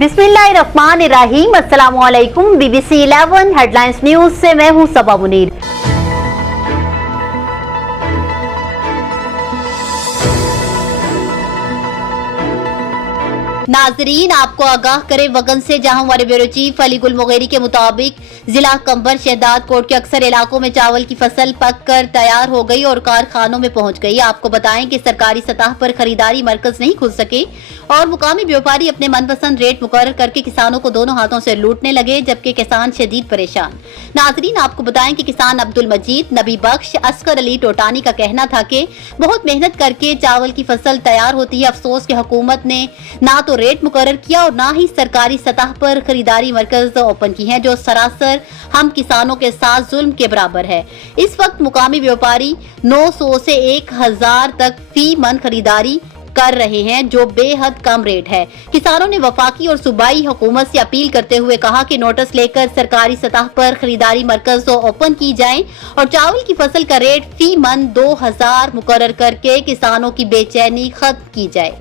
बिस्मिल्लाहिर्रहमानिर्रहीम। अस्सलामुअलैकुम। BBC 11 headlines news से मैं हूं सबा मुनीर। नाजरीन, आपको आगाह करे वगन से, जहां हमारे ब्यूरो चीफ अली गुल मुगेरी के मुताबिक जिला कंबर शहदाद कोट के अक्सर इलाकों में चावल की फसल पक कर तैयार हो गई और कारखानों में पहुंच गई। आपको बताएं कि सरकारी सतह पर खरीदारी मरकज नहीं खुल सके और मुकामी व्यापारी अपने मनपसंद रेट मुकर्रर करके किसानों को दोनों हाथों से लूटने लगे, जबकि किसान शदीद परेशान। नाजरीन, आपको बताएं कि किसान अब्दुल मजीद, नबी बख्श, असगर अली टोटानी का कहना था कि बहुत मेहनत करके चावल की फसल तैयार होती है। अफसोस कि हुकूमत ने ना तो रेट मुकर्रर किया और ना ही सरकारी सतह पर खरीदारी मरकज ओपन की हैं, जो सरासर हम किसानों के साथ जुल्म के बराबर है। इस वक्त मुकामी व्यापारी 900 से 1000 तक फी मन खरीदारी कर रहे हैं, जो बेहद कम रेट है। किसानों ने वफाकी और सूबाई हुकूमत से अपील करते हुए कहा कि नोटिस लेकर सरकारी सतह पर खरीदारी मरकज ओपन की जाएं और चावल की फसल का रेट फी मन 2000 मुकर्रर करके किसानों की बेचैनी खत्म की जाए।